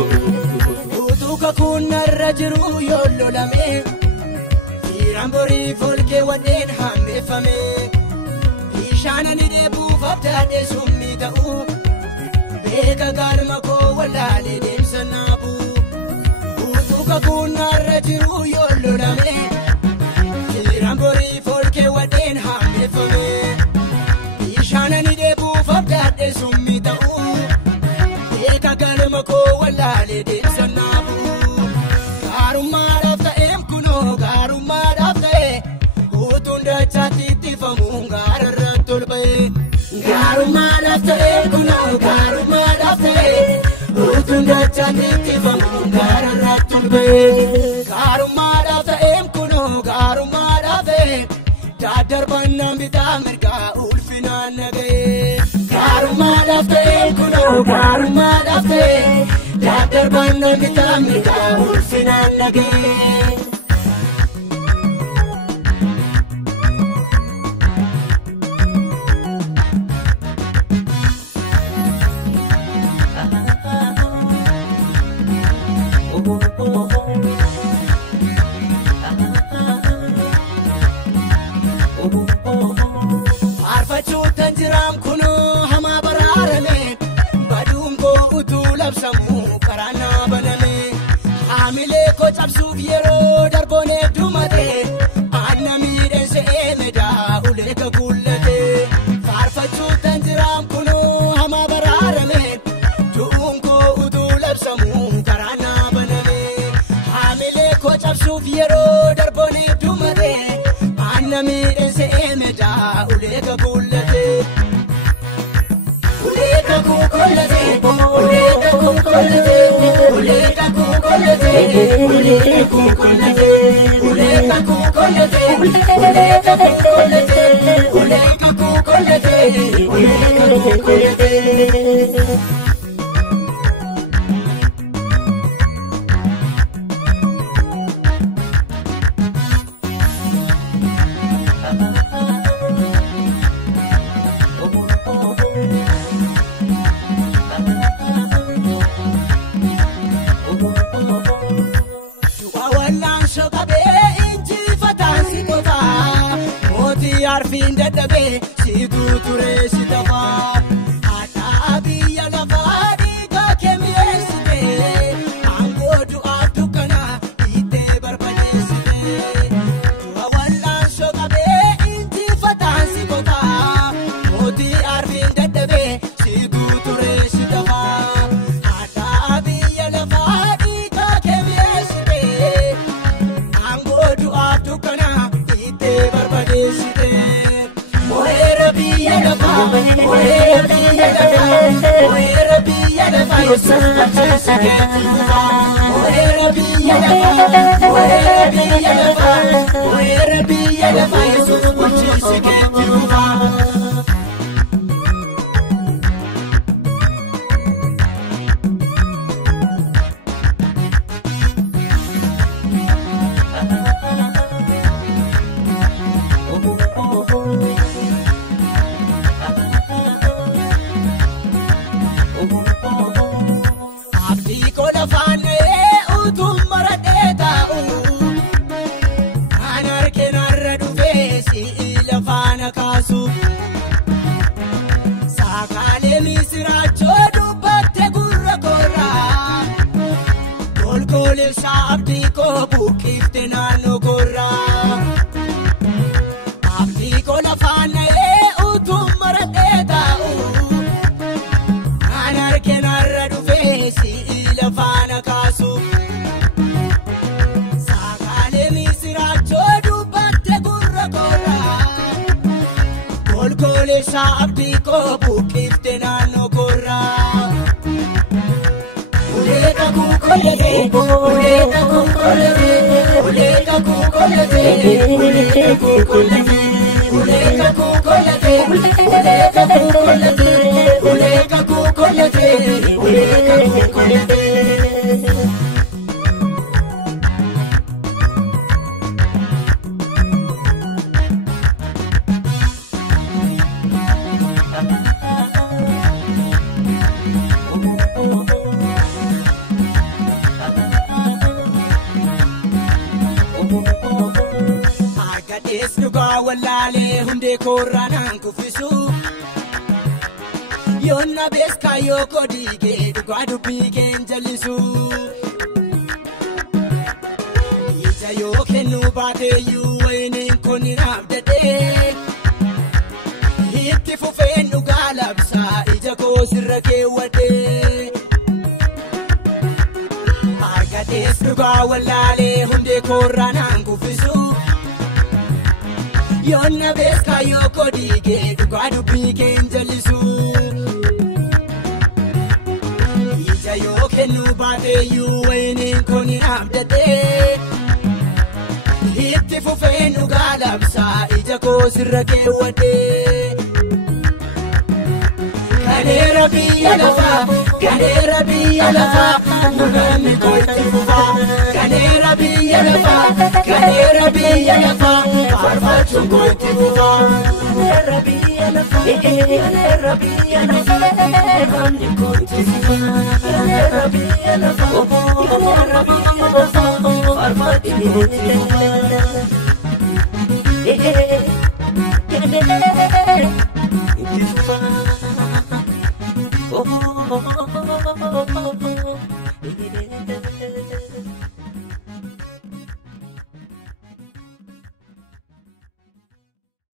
utuka kunarra jiru yollolame irambori folke wadeen hambefame ishana ni deebuuf abdaadhe sumni ta'u beeka galma koo wallaalee deemsanaabu utuka kunarra jiru yollolame irambori folke wadeen hambefame ishana ni deebuuf abdaadhe sumni ta'u beeka galma koo wallaalee deemsanaabu gaarummaadhaaf ta'eem kunoo gaarummaadhaaf ta'e utuun dachaatti ittifamuun gaararratti ol ba'e gaarummaadhaaf ta'eem kunoo gaarummaadhaaf ta'e utuun dachaatti ittifamuun gaararratti ol ba'e gaarummaadhaaf ta'eem kunoo gaarummaadhaaf ta'e daadarbannaan bitaa mirgaa ulfinaan naga'e gaarummaadhaaf ta'eem kunoo gaarummaadhaaf ta'e daadarbannaan bitaa mirgaa ulfinaan naga'e. Arfachuutan jiraam kunoo hamaa baraarame baduun koo utuu labsamu karaanaa baname haamilee koo cabsuuf yeroo darboon heddumate aanna miidheense eemedaa ulee kaguullate faarfachuutan jiraam kunoo hamaa baraarame du'uun koo utuu labsamu karaanaa baname haamilee koo cabsuuf yeroo darboon heddumate aanna miidheense eemedaa ulee kaguullate ulee kaguullate ulee kaguullate ulee kaguullate ulee kaguullate ulee kaguullate ulee kaguullate ulee kaguullate ulee kaguullate. Arfin dadhabe situ ture sitafa ata biyya lafaa dhiigaa keemiyeessite aangoo du'aaf dukkana dhiittee barbadeessite du'a wallaansoo qabee injifataan si qotaa mootii arfin dadhabe situ ture sitafa ata biyya lafaa dhiigaa keemiyeessite aangoo du'aaf dukkana dhiittee barbadeessite. Saakaalee misiraachoo dubbatte gurra korraa kolkoleessaa abdii koo buqqifte naannoo korraa abdii koo lafaan na'ee utuun maradhee taa'u kan harkeen har'a dhufee si'i lafaana kaasu saakaalee misiraachoo dubbatte gurra korraa. Kolkoleessaa abdii koo buqqifte naannoo korraa ulee kaguullate ulee kaguullate ulee kaguullate ulee kaguullate ulee kaguullate ulee kaguullate ulee kaguullate ulee kaguullate. wallaalee hundee koorraanaan kuffisu. Yoonna beeska yoo kodiigee dhugaa dubbii keen jallisu. Ija yoo kennuu baateeyyuu wayiniin kun naaf dadhee. Itti fufeen dhugaa labsaa ija koo sirra keewwadhee. Argatees dhugaa wallaalee hundee koorraanaan kuffisu. Yoonna beeska yoo kodiigee dhugaa dubbii keen jallisu. Ija yoo kennuu baateeyyuu wayiniin kun naaf dadhee. Itti fufeen dhugaa labsaa ija koo sirra keewwadhee. Kaneera biyya lafaa, kaneera biyya lafaa, muganni koo itti fufaa. Kaneera biyya lafaa, kaneera biyya lafaa, faarfachuun koo itti fufaa. Kaneera biyya lafaa, kaneera biyya lafaa, muganni koo itti fufaa. Kaneera biyya lafaa, kaneera biyya lafaa, faarfachuun koo itti fufaa.